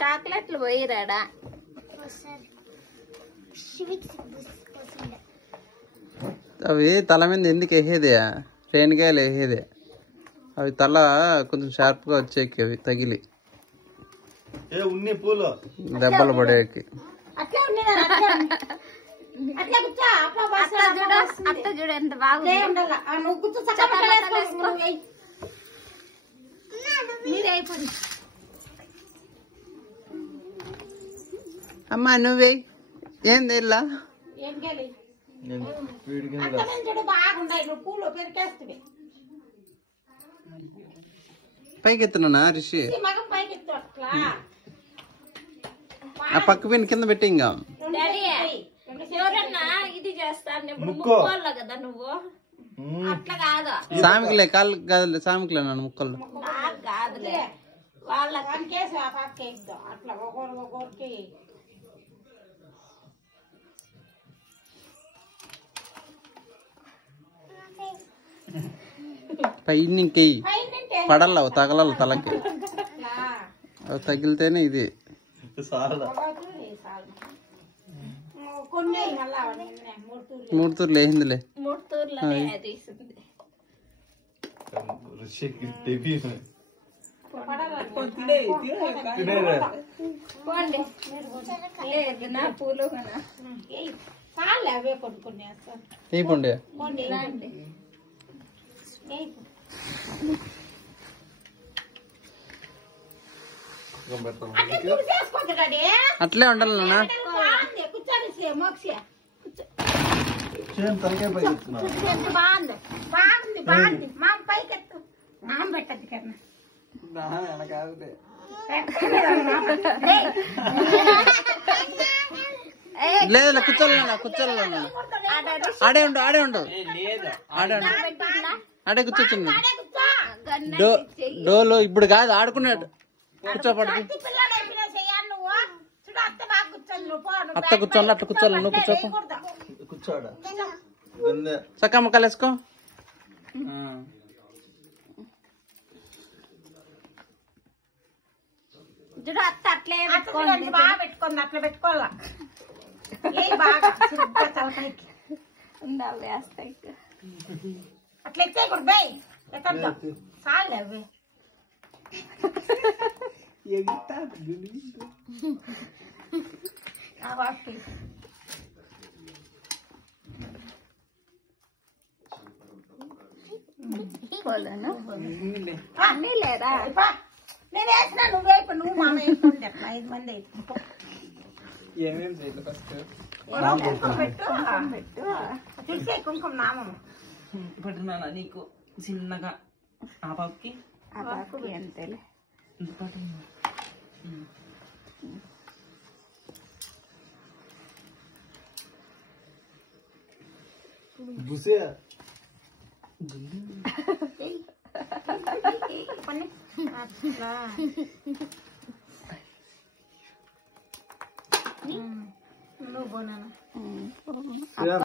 చాక్లెట్లు పోయిరాడా అవి తల మీద ఎందుకు వేసేదే రేణికాయలు వేసేదే అవి తల కొంచెం షార్ప్ గా వచ్చేకి అవి తగిలి దెబ్బలు పడేకి అత్త చూడు ఎంత బాగుంది అమ్మా నువ్వే ఏంది ఇలా పైకి ఎత్తున్నా రిషి ఆ పక్క పిన్ కింద పెట్టి ఇంకా ఇది చేస్తాను ముక్కోళ్ళ కదా నువ్వు అట్లా కాదు సామికిలే కాళ్ళు కాదు సామికిలే నన్ను ముక్కలు కాదులే వాళ్ళ పైన ఇంకెయ్యి పడల్ల తగలల్ల తలకి అవి తగిలితేనే ఇది మూడు తూర్లు వేసిందిలే వేయకుండే అట్లే ఉండాలి నాన్న లేదు కూర్చోలే కూర్చోలే ఆడే ఉండు ఆడే ఉండు ఆడే ఉండు ఆడే కూర్చోచ్చింది డోలో ఇప్పుడు కాదు ఆడుకున్నాడు కూర్చోపడు అత్త కూర్చోాలి అట్లా కూర్చోాలి నువ్వు కూర్చోపో చక్క ముక్కలు వేసుకో అత్త అట్లే బాగా పెట్టుకుంది అట్లా పెట్టుకోవాలా బాగా ఉండాలి వేస్తాయి అట్లా ఎత్తేయకూడదు బయ్ ఎక్కడో చాలు అవి అన్నీ లేదా నేను వేసినా నువ్వే నువ్వు మామ వేసుకుంటే అట్లా 5 మంది తెలిసే కుంకుమ నామం పట్టున్నానా నీకు చిన్నగా ఆ పాపకి అంతేలే నువ్వు